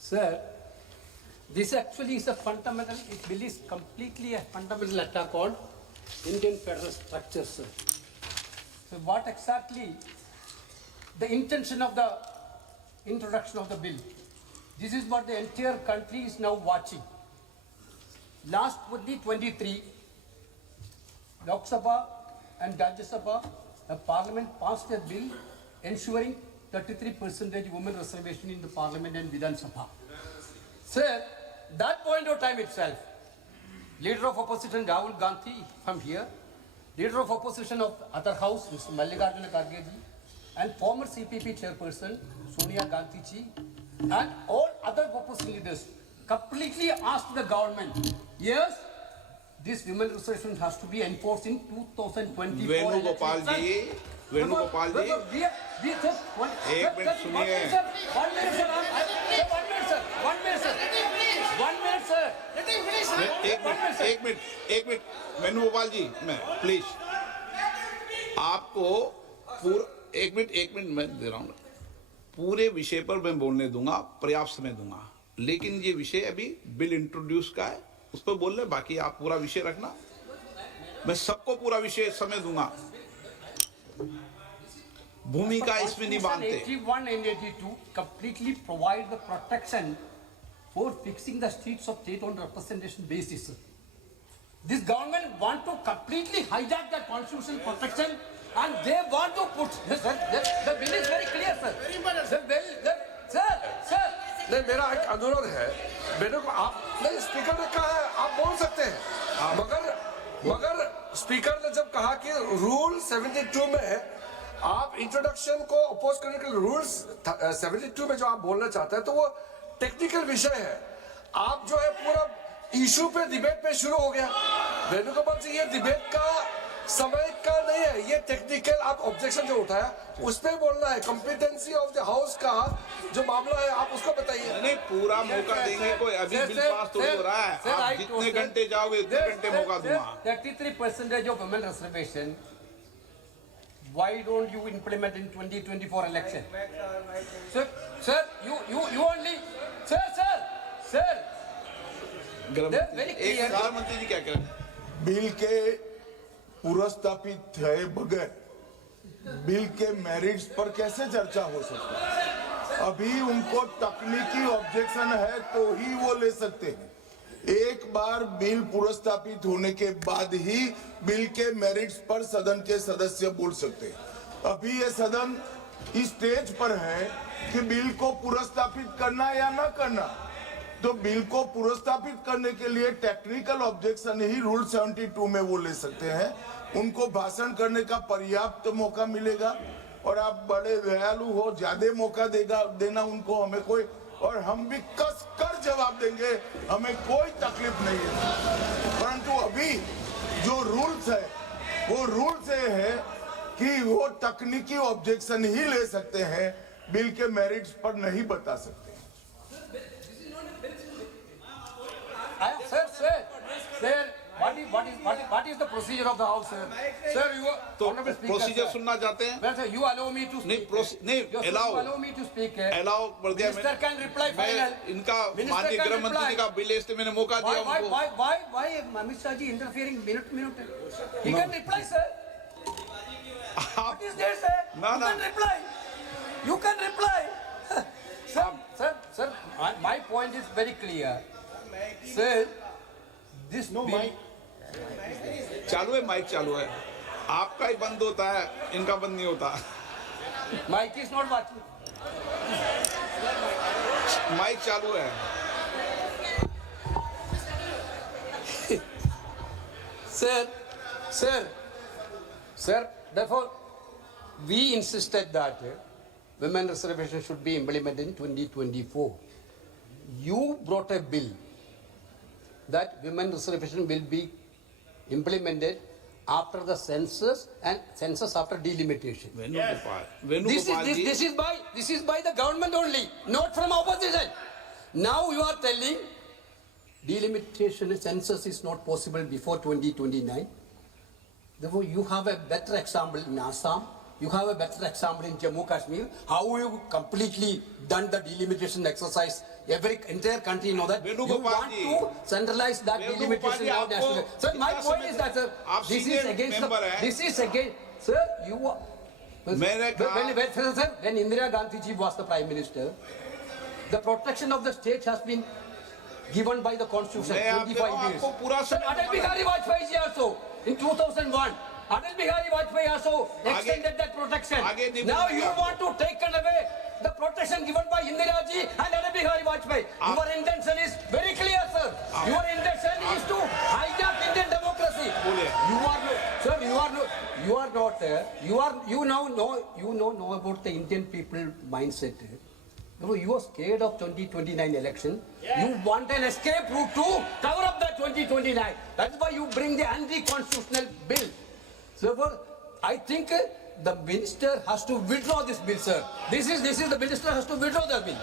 Sir, this actually is a fundamental, bill is completely a fundamental attack on Indian federal structure, sir. So what exactly the intention of the introduction of the bill? This is what the entire country is now watching. Last 2023, Lok Sabha and Rajya Sabha, the Parliament passed a bill ensuring 33% women reservation in the Parliament and Vidhan Sabha. Sir, that point of time itself, Leader of Opposition Rahul Gandhi from here, Leader of Opposition of other House, Mr. Mallikarjuna Kharge ji, and former CPP Chairperson Sonia Gandhi ji, and all other opposition leaders completely asked the government, yes, this women reservation has to be enforced in 2024. Venugopal जी, वेणुगोपाल जी, एक minute सुनिए। एक minute Venugopal जी, मैं please आपको एक minute मैं दे रहा हूँ। पूरे विषय पर मैं बोलने दूंगा, पर्याप्त समय दूंगा, लेकिन ये विषय अभी बिल इंट्रोड्यूस का है, उस पर बोल रहे, बाकी आप पूरा विषय रखना, मैं सबको पूरा विषय समय दूंगा। भूमिका इसमें नहीं बांधते। 81 and 82 completely provide the protection for fixing the seats of state on representation basis. This government want to completely hijack that constitutional protection and they want to put, the bill is very clear, sir. The bill, sir. नहीं, मेरा एक अनुरोध है, मेरे को आप नहीं, speaker ने कहा है आप बोल सकते हैं, मगर स्पीकर ने जब कहा कि रूल 72 में है, आप इंट्रोडक्शन को अपोज करने के लिए रूल्स 72 में जो आप बोलना चाहते हैं तो वो टेक्निकल विषय है। आप जो है पूरा इशू पे डिबेट पे शुरू हो गया। वेणुगोपाल जी, ये डिबेट का समय का नहीं है, ये टेक्निकल आप ऑब्जेक्शन जो उठाया उस पे बोलना है। कॉम्पिटेंसी ऑफ द हाउस का जो मामला है आप उसको बताइए। नहीं, पूरा मौका देंगे, कोई अभी बिल पास तो हो रहा है, आप जितने घंटे जाओगे उतने घंटे मौका दूंगा। 33% of women reservation, why don't you implement in 2024 election? Sir, you only, sir. Very clear. प्रधानमंत्री जी क्या कह रहे हैं? बिल के पुरस्तापित है बगैर बिल के मेरिट्स पर कैसे चर्चा हो सकती है? अभी उनको तकनीकी ऑब्जेक्शन है तो ही वो ले सकते हैं। एक बार बिल पुरस्तापित होने के बाद ही बिल के मेरिट्स पर सदन के सदस्य बोल सकते हैं। अभी ये सदन इस स्टेज पर है कि बिल को पुरस्तापित करना या ना करना, तो बिल को पुरस्तापित करने के लिए टेक्निकल ऑब्जेक्शन ही रूल 72 में वो ले सकते हैं। उनको भाषण करने का पर्याप्त मौका मिलेगा और आप बड़े दयालु हो, ज्यादा मौका देना उनको, हमें कोई, और हम भी कस कर जवाब देंगे, हमें कोई तकलीफ नहीं है। परंतु अभी जो रूल्स है वो रूल्स है कि वो तकनीकी ऑब्जेक्शन ही ले सकते हैं, बिल के मेरिट्स पर नहीं बता सकते। Sir, what is the procedure of the house, sir? Sir, you तो प्रोसीजर सुनना चाहते हैं? Well, sir, you allow me to speak. नहीं, allow me to speak. Allow कर दिया। Minister can reply final. इनका Minister माननीय can गृह मंत्री reply. का बिल इसलिए मैंने मौका दिया उनको। Why Amit Shah ji interfering minute? He can reply, sir. What is there, sir? You can reply. Sir, my point is very clear. Sir, this bill. Mike चालू है, आपका ही बंद होता है, इनका बंद नहीं होता। Mike is not watching. Mike चालू है। Sir, therefore, we insisted that women reservation should be implemented in 2024. You brought a bill that women reservation will be implemented after the census and census after delimitation. This is by the government only, not from opposition. Now you are telling delimitation and census is not possible before 2029. Therefore, you have a better example in Assam, You have a better example in Jammu Kashmir. How you completely done the delimitation exercise. Every entire country know that. You Venugopal want ji. to centralize that Venugopal delimitation ji, now आपको national. Sir, my कितना point समय is that, sir, आप this is senior against member the, हैं। this is against, sir, you are, मैंने कहा- when Indira Gandhi ji was the Prime Minister, the protection of the state has been given by the constitution, मैं आपको 25 years. आपको पूरा Sir, समय Atal Bihari Vajpayee ji also, in 2001, Atal Bihari Vajpayee also extended that protection. आगे नहीं Now बोलूंगा। you want to take away the protection given by Indira ji and Atal Bihari Vajpayee. Your intention is very clear, sir. Your intention is to hijack Indian democracy. बोलिए। You are no, sir. You are no. You are not. You now know. You know about the Indian people mindset. You are scared of 2029 election. You want an escape route to cover up the 2029. That's why you bring the anti-constitutional bill. So, I think the minister has to withdraw this bill, sir. This is the minister has to withdraw the bill.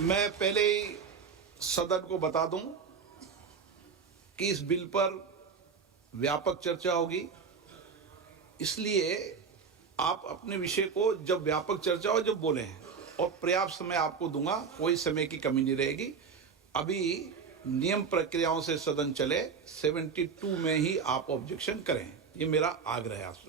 मैं पहले ही सदन को बता दूं कि इस bill पर व्यापक चर्चा होगी, इसलिए आप अपने विषय को जब व्यापक चर्चा हो जब बोले हैं और पर्याप्त समय आपको दूंगा, कोई समय की कमी नहीं रहेगी। अभी नियम प्रक्रियाओं से सदन चले, 72 में ही आप ऑब्जेक्शन करें, ये मेरा आग्रह है आपसे।